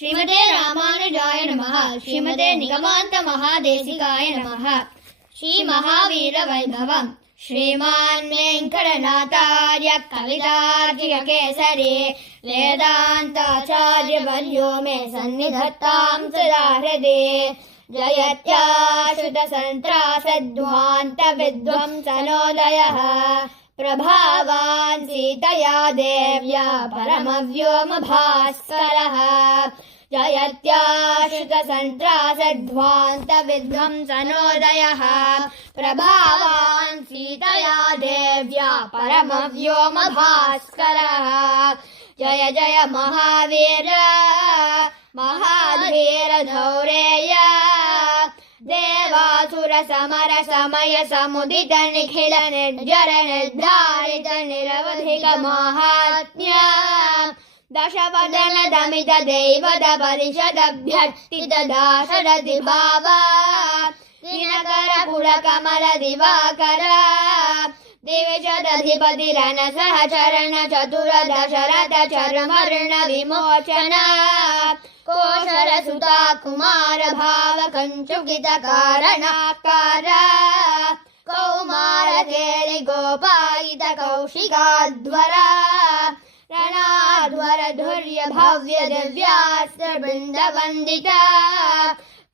श्रीमते रामानुजाय नमः। श्रीमते निगमान्त महादेशिकाय नमः। श्री महावीर वैभवम् श्रीमान् वेङ्कटनाथार्य कवितार्किक केसरी वेदान्ताचार्यवर्यो मे सन्निधत्तां सदा हृदि। जयत्याश्रितसन्त्रासध्वान्त विद्वंसनोदयः प्रभावान् सीतया देव्या परमव्योमभास्करः। जयत्याश्रितसन्त्रासध्वान्त विद्वंसनोदयः प्रभावान् सीतया देव्या परमव्योमभास्करः। जय जय महावीर महाधीर धौरेय देवासुर समर समय समुदित निखिल निर्जर निर्धारित निरवधिक माहात्म्य दशवदन दमित दैवद परिषदभ्यर्थित दाशरथि भाव दिनकर पुलकमल दिवाकर दिविशदधिपति रण सहचरण चतुर दशरथ चर्मर्ण विमोचन कोशर सुता कुमार भाव कंचुकित कारणाकार कौमार केलि गोपायित कौशिकाध्वर ರಣಾಧ್ವರ ಧುರ್ಯ ಭವ್ಯ ದಿವ್ಯಾಸ್ತ್ರ ಬೃಂದ ವಂದಿತ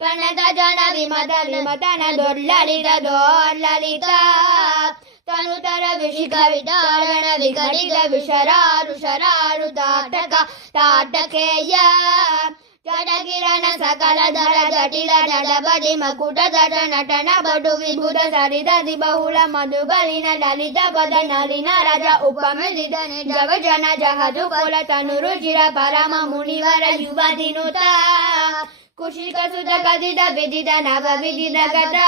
ಪ್ರಣತ ಜನ ವಿಮತ ವಿಮತನ ದೊರ್ಲಲಿತ ದೋರ್ಲಲಿತ ತನುತರ ವಿಷಿಕ ವಿದಾರಣ ವಿಕಟಿತ ವಿಶರಾರು ಶರಾರು ತಾಟಕ ತಾಟಕೇಯ ಜಡಗಿರಣ ಸಕಲ ಧರ ಜಟಿಲ ಜಡಬದಿ ಮಕುಟ ದಟ ನಟನ ಬಡು ವಿಭುತ ಸರಿದದಿ ಬಹುಳ ಮಧುಬಲಿನ ಲಲಿತ ಪದ ನಲಿನ ರಜ ಉಪಮಿಲಿತ ನಿಜವ ಜನ ಜಹದು ಕುಲ ತನು ರುಚಿರ ಪರಮ ಮುನಿವರ ಯುವತಿನುತ ಕುಶಿಕ ಸುತ ಕದಿತ ವಿದಿತ ನವ ವಿದಿತ ಗತ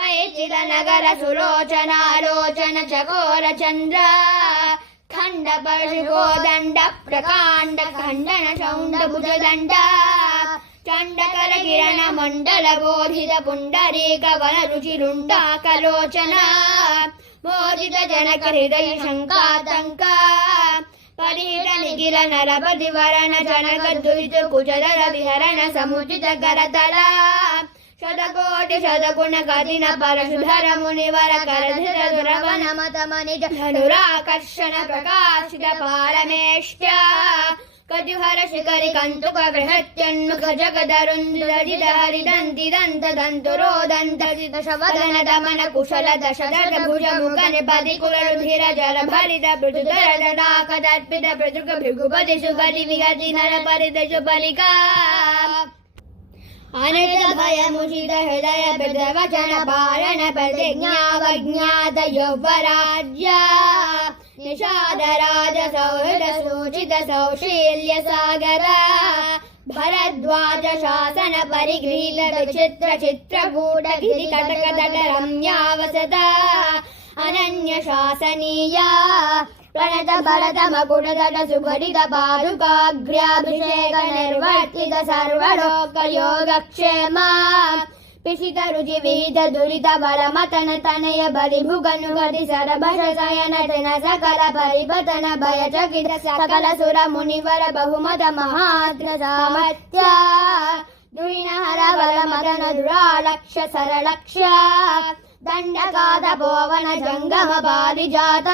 ಮೈಚಿತ ನಗರ ಸುಲೋಚನಾಲೋಚನ ಚಕೋರ ಚಂದ್ರ ಖಂಡ ಪರ್ಷಿಕೋ ದಂಡ ಪ್ರಕಾಂಡ ಖಂಡನ ಚೌಂಡ ಭುಜದಂಡ ಚಂಡಕಲ ಕಿರಣ ಮಂಡಲ ಬೋಧಿತ ಪುಂಡರೀಕ ವನ ರುಚಿರುಂಡಾಕಲೋಚನ ಮೋದಿತ ಜನಕ ಹೃದಯ ಶಂಕಾತಂಕ ಪರಿಹಿತ ನಿಖಿಲ ನರಪತಿ ವರಣ ಜನಕ ದುರಿತ ಕುಚದರ ವಿಹರಣ ಸಮುಚಿತ ಕರತಲ ಶತಕೋಟಿ ಶತಗುಣ ಕಠಿಣ ಪರಶುಧರ ಮುನಿವರ ಕರಧಿರ ದುರವನ ಮತ ಮನಿಜ ಧನುರಾಕರ್ಷಣ ಪ್ರಕಾಶಿತ ಪಾರಮೇಷ್ಟ್ಯ ಕಜುಹರ ಶಿಖರಿ ಕಂತುಕ ಬೃಹತ್ಯನ್ಮುಖ ಜಗದರುಂದಿತ ಹರಿದಂತಿ ದಂತ ದಂತುರೋದಂತ ದಶವದನ ದಮನ ಕುಶಲ ದಶದಶ ಭುಜ ಮುಖ ನಿಪತಿ ಕುಲ ರುಧಿರ ಜಲ ಭರಿತ ಪೃಥುಧರ ಜಟಾಕ ದರ್ಪಿತ ಪೃಥುಕ ಭೃಗುಪತಿ ಸುಗತಿ ವಿಗತಿ ನರ ಪರಿತ ಶುಬಲಿಕಾ अनित भय मुषित हृदय वचन पारण प्रतिज्ञावज्ञात यौवराज्य निषाद राज सौहृद सूचित सौशील्य सागर भरद्वाज शासन परिगृहीत विचित्र चित्रकूट गिरि कटक तट रम्यावसत अनन्य शासनीया प्रणत भरत मकुट तट सुभरित पादुकाग्र्याभिषेक निर्वर्तित सर्वलोक योगक्षेम पिशित रुचि विहित दुरित बल मतन तनय बलिभुगनुगति सरभष शयन तन सकल परिपतन भय चकित सकल सुर मुनिवर बहुमत महाग्र सामर्थ्य दुहिन हर बल मदन दुरालक्ष सरलक्ष्य दंडकाद पोवन जंगम पारिजात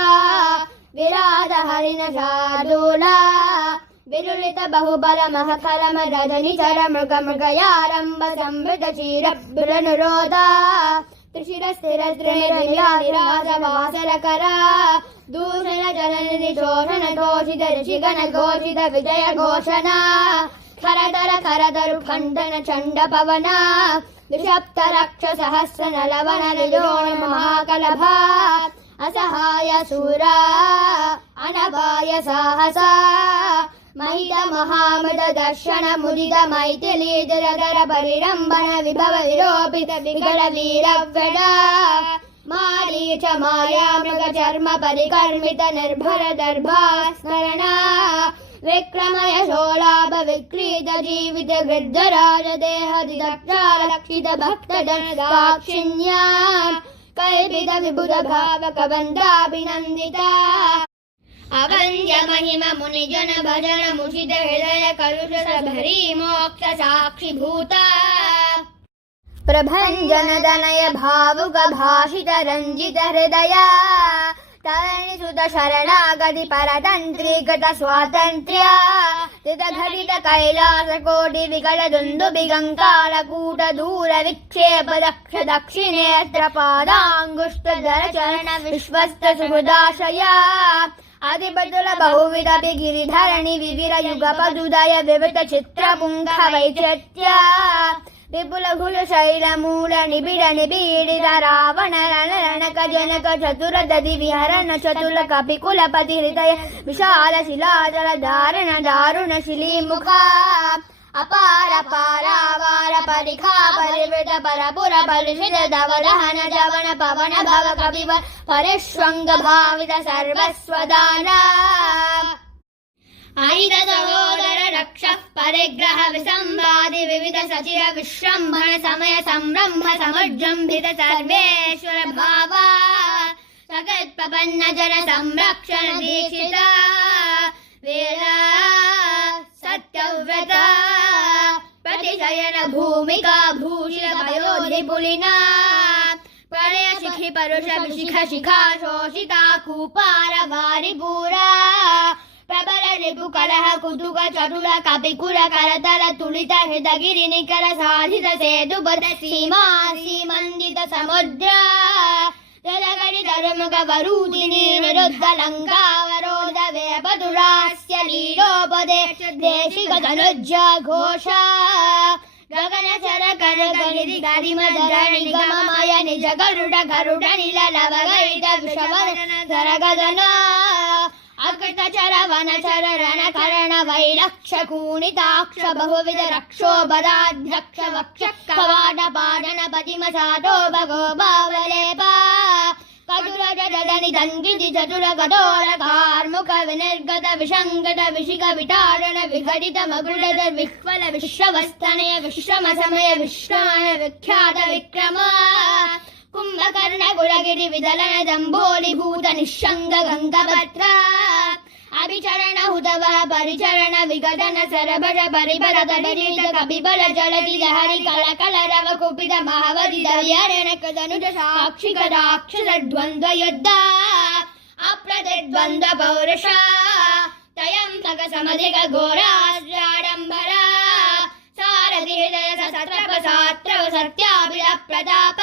विराज हरिण शार्दूला विरुलित बहुबल महफल मदनि चर मृग मृगयारंभ संवृत क्षीर बुलनुरोध त्रिशिर स्थिर त्रिनिराज वासर कर दूषण जननि शोषण तोषित ऋषिगण घोषित विजय घोषणा खरधर करधरु खंडन चंड पवन द्विषप्त रक्ष सहस्र नलवन निजोण महाकलभा असहाय शूरा अनभाय साहसा महित महामृत दर्शन मुदित मैथिली दरदर परिरंभन विभव विरोपित विकल वीरव्यड मारीच माया मृग चर्म परिकर्मित निर्भर दर्भास्मरण विक्रमय शोलाभ विक्रीत जीवित गृद्धराज देह दिदक्षालक्षित भक्त जन दाक्षिण्या कल्पित विबुध भावक बन्धाभिनन्दिता अवन्द्य महिम मुनिजन भजन मुषित हृदय कलुष सबरी मोक्ष साक्षी भूता प्रभंजन दनय भावुक भाषित रंजित हृदया तरणि सुत शरणागति परतंत्रीगत स्वातंत्र्य तित घटित कैलास कोटि विकट दुन्दुभि गंकार कूट दूर विक्षेप दक्ष दक्षिणेत्र पादांगुष्ठ धर चरण विश्वस्त सुहृदाशया आदिपतुल बहुविध गिरिधरणि विविर युगपदुदय विविध चित्र पुंख वैचित्र्य विपुल घुल शैल मूल निबिड़ निबीडित रावण रण रणक जनक चतुर दधि विहरण चतुल कपिकुलपति हृदय विशाल शिलाचल दारुण दारुण शिलीमुख अपार पारावार परिखा परिवृत परपुर परिषित धवलहन जवन पवन भव कविवर परिष्वंग भावित सर्वस्वदाना आयुध सहोदर रक्ष परिग्रह विसंवादि विविध सचिव विश्रम्भण समय संरम्भ समुज्जम्भित सर्वेश्वर भावा जगत् प्रपन्न जन संरक्षण दीक्षिता वीर सत्यव्रत प्रतिशयन भूमिका भूषित पयोधि पुलिना प्रलय शिखि परुष शिख शिखा शोषिता कूपार वारिपूरा प्रबल रिपु कलह कुतुक चटुल कपिकुल करतल तुलित हृदगिरि निकर साधित सेतुबद्ध सीमा सीमंदित समुद्र जलगणि धर्मुख वरूधिनी निरुद्ध लंकावरोध वेपतुलास्य लीलोपदेश देशिक धनुज्ज घोष गगन चर कर गिरि गरिम धरणि गममय निज गरुड गरुड नील लवगरित विषवर्धन सरगदन अकृत चर वन चर रण कर्ण वैरक्ष कूणिताक्ष बहुविध रक्षो बलाध्यक्ष वक्ष कवाट पादन पतिम सातो भगो बावलेपा कटुर जडनि दंगिति चतुर कठोर कार्मुक विनिर्गत विसंगत विशिक विटारण विघटित मकुटध विह्वल विश्वस्तनय विश्रम समय विश्राण विख्यात विक्रम कुंभकर्ण कुलगिरि विदलन दंभोलि भूत निशंग गंगभद्र अभिचरण हुतवः परिचरण विघटन सरभज परिबल दरित कपिबल जलधि लहरि कल कल रव कुपित महावधि दव्यरण कदनुज साक्षिक राक्षस द्वंद्व युद्ध अप्रतिद्वंद्व पौरुष तयंतक समधिक घोराडंबरा सारथि हृदय सत्रप सात्रव सत्याभिल प्रताप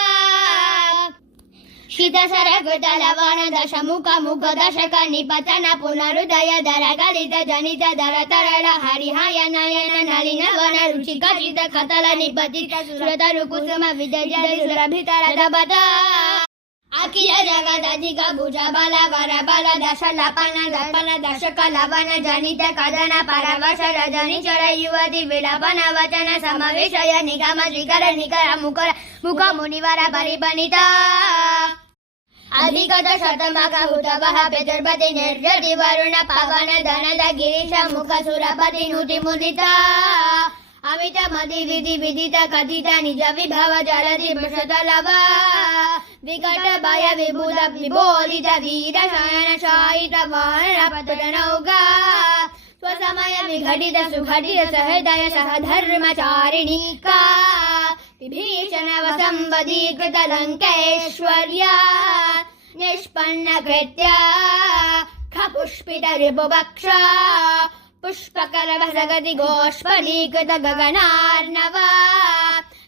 शीतसर कृत लवण दश मुख मुख दशक निपतन पुनरुदय दर गलित जनित दर तरल हरिहय नयन नलिन वन रुचिक चित कतल निपतित सुरतरु कुसुम विदजित सुरभितर दबत अखिल जगद अधिक भुज बल वर बल दश लपन दपन दशक लवन जनित कदन परवश रजनि चर युवति विलपन वचन समविषय निगम श्रीकर निकर मुकर मुख मुनिवर परिपनिता अधिगत शतमक हुतवः पितुर्पति निर्यति वरुण पवन धनद गिरीश मुख सुरपति नुति मुदिता अमित मति विधि विदित कथित निज विभव जलधि वृषत लव विकट भय विभूत विबोधित वीर शयन शायित वानर पतन नौका स्वसमय विघटित सुघटित सहृदय सहधर्मचारिणी का विभीषण वसंवदीकृत लंकेश्वर्य निष्पन्न कृत्य खपुष्पित रिपुवक्ष पुष्पकरव जगति गोष्पदीकृत गगनार्णव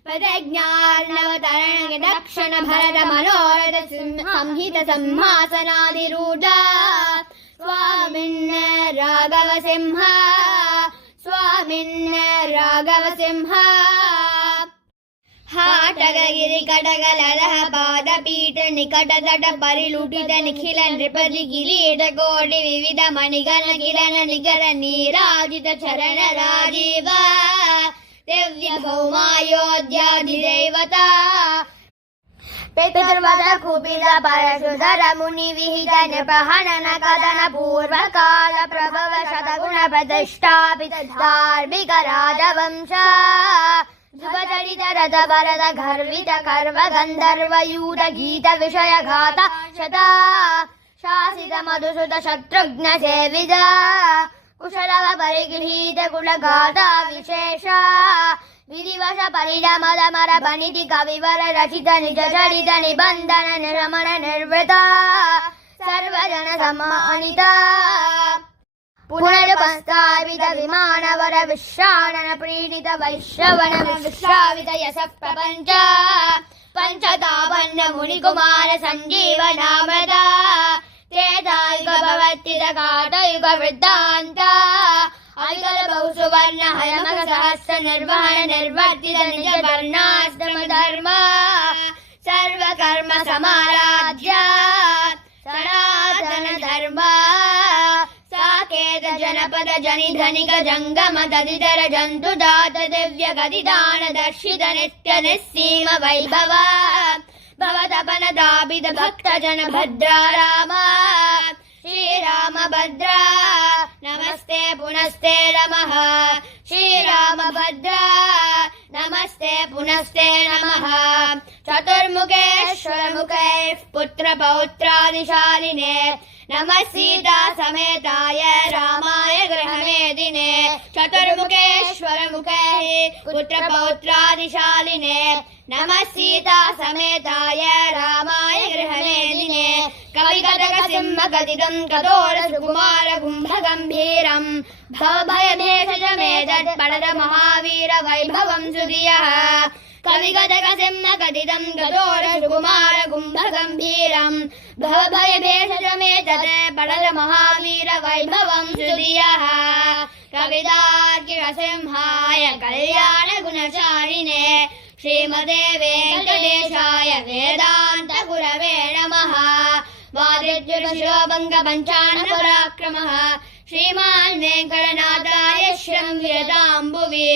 पदज्ञार्णव तरण दक्षिण भरत मनोरथ संहित सिंहासनाधिरूढ स्वामिन् राघव सिंह स्वामिन् राघव सिंह हाटगिरि कटक ललह पादपीठ निकट तट परिलुटित निखिल नृपति किरीट कोटि विविध मणिगण किरण निकर नीराजित चरण राजीव दिव्य भौमायोध्याधिदेवता पितुर्वद कुपित परशुधर मुनि विहित नृपहनन कदन पूर्व काल प्रभव शतगुण प्रतिष्ठापित धार्मिक राजवंश शुभचरित रथ भरत गर्वित कर्व गंधर्व यूत गीत विषय घात शता शासित मधुसुत शत्रुघ्न सेवित कुशलव परिगृहीत कुलगाथा विशेष विधिवश परिणमदमर बनिति कविवर रचित निज चरित निबंधन निरमण निर्वृत सर्वजन सम्मानित पुनरुपस्थापित विमानवर विश्राणन प्रीणित वैश्रवण विश्रावित यश प्रपंच पंचतापन्न मुनिकुमार संजीवनामृत तेदायुग भवत्तित काटयुग वृद्धान्त अयुगल बहु सुवर्ण हयमग सहस्र निर्वहण निर्वर्तित निज वर्णाश्रम धर्म सर्व कर्म समाराध्य सनातन धर्म साकेत जनपद जनि धनिक जंगम तदितर जंतु जात दिव्य गदिदान दर्शित नित्य निस्सीम वैभव भवतपन दाबिद भक्त जन भद्रा राम श्रीराम भद्रा नमस्ते पुनस्ते नमः श्रीरामभद्रा नमस्ते पुनस्ते नमः चतुर्मुखेश्वरमुखे पुत्र पौत्रादिशालिने नमः सीता समेताय रामाय गृहमेदिने चतुर्मुखेश्वरमुखे पुत्र पौत्रादिशालिने नमः सीता समेताय रामाय गृहमेदिने कविगदग सिंह कथितं कठोर सुकुमार कुंभ गंभीरं भवभयभेषज मेदत् पडद महावीर वैभवं सुधियः कविगदग सिंह कथितं कठोर सुकुमार कुंभ गंभीरं भवभयभेषज मेदत् पडद महावीर वैभवं सुधियः कवितार्किक सिंहाय कल्याण गुणचारिणे श्रीमते वेंकटेशाय वेदांत गुरवे नमः वादित्युरशिरोभंग पंचान पराक्रमः श्रीमान् वेंकटनाथाय श्रं विरताम्बुवे।